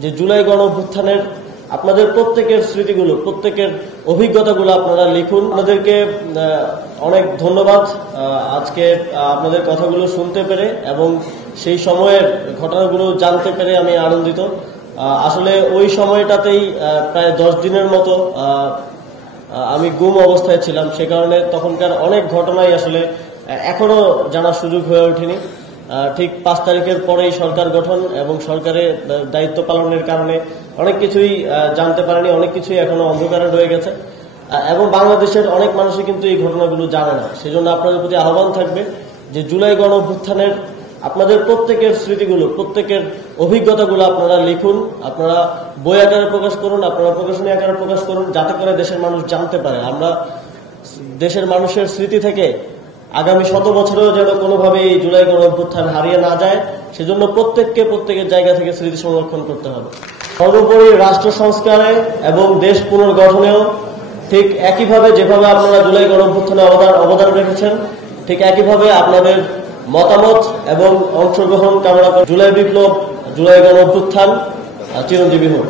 যে জুলাই গণঅভ্যুত্থানের আপনাদের প্রত্যেকের স্মৃতিগুলো, প্রত্যেকের অভিজ্ঞতাগুলো আপনারা লিখুন। আপনাদেরকে অনেক ধন্যবাদ আজকে আপনাদের কথাগুলো শুনতে পেরে এবং সেই সময়ের ঘটনাগুলো জানতে পেরে আমি আনন্দিত। আসলে ওই সময়টাতেই প্রায় 10 দিনের মতো আমি গুম অবস্থায় ছিলাম, সে কারণে তখনকার অনেক ঘটনাই আসলে এখনো জানার সুযোগ হয়ে ওঠেনি। ঠিক 5 তারিখের পরেই সরকার গঠন এবং সরকারের দায়িত্ব পালনের কারণে অনেক কিছুই জানতে পারেনি, অনেক কিছুই এখনো অন্ধকারে রয়ে গেছে এবং বাংলাদেশের অনেক মানুষই কিন্তু এই ঘটনাগুলো জানে না। সেজন্য আপনাদের প্রতি আহ্বান থাকবে যে জুলাই গণঅভ্যুত্থানের আপনাদের প্রত্যেকের স্মৃতিগুলো, প্রত্যেকের অভিজ্ঞতাগুলো আপনারা লিখুন, আপনারা বই আকারে প্রকাশ করুন, আপনারা প্রকাশনী আকারে প্রকাশ করুন, যাতে করে দেশের মানুষ জানতে পারে আমরা দেশের মানুষের স্মৃতি থেকে আগামী 100 বছরেও যেন কোনোভাবে এই জুলাই গণঅভ্যুত্থান হারিয়ে না যায়, সেজন্য প্রত্যেকের জায়গা থেকে স্মৃতি সংরক্ষণ করতে হবে। সর্বোপরি রাষ্ট্র সংস্কারে এবং দেশ পুনর্গঠনেও ঠিক একইভাবে যেভাবে আপনারা জুলাই গণঅভ্যুত্থানে অবদান রেখেছেন, ঠিক একইভাবে আপনাদের মতামত এবং অংশগ্রহণ কামনা করে জুলাই বিপ্লব, জুলাই গণঅভ্যুত্থান চিরঞ্জীবী হোক।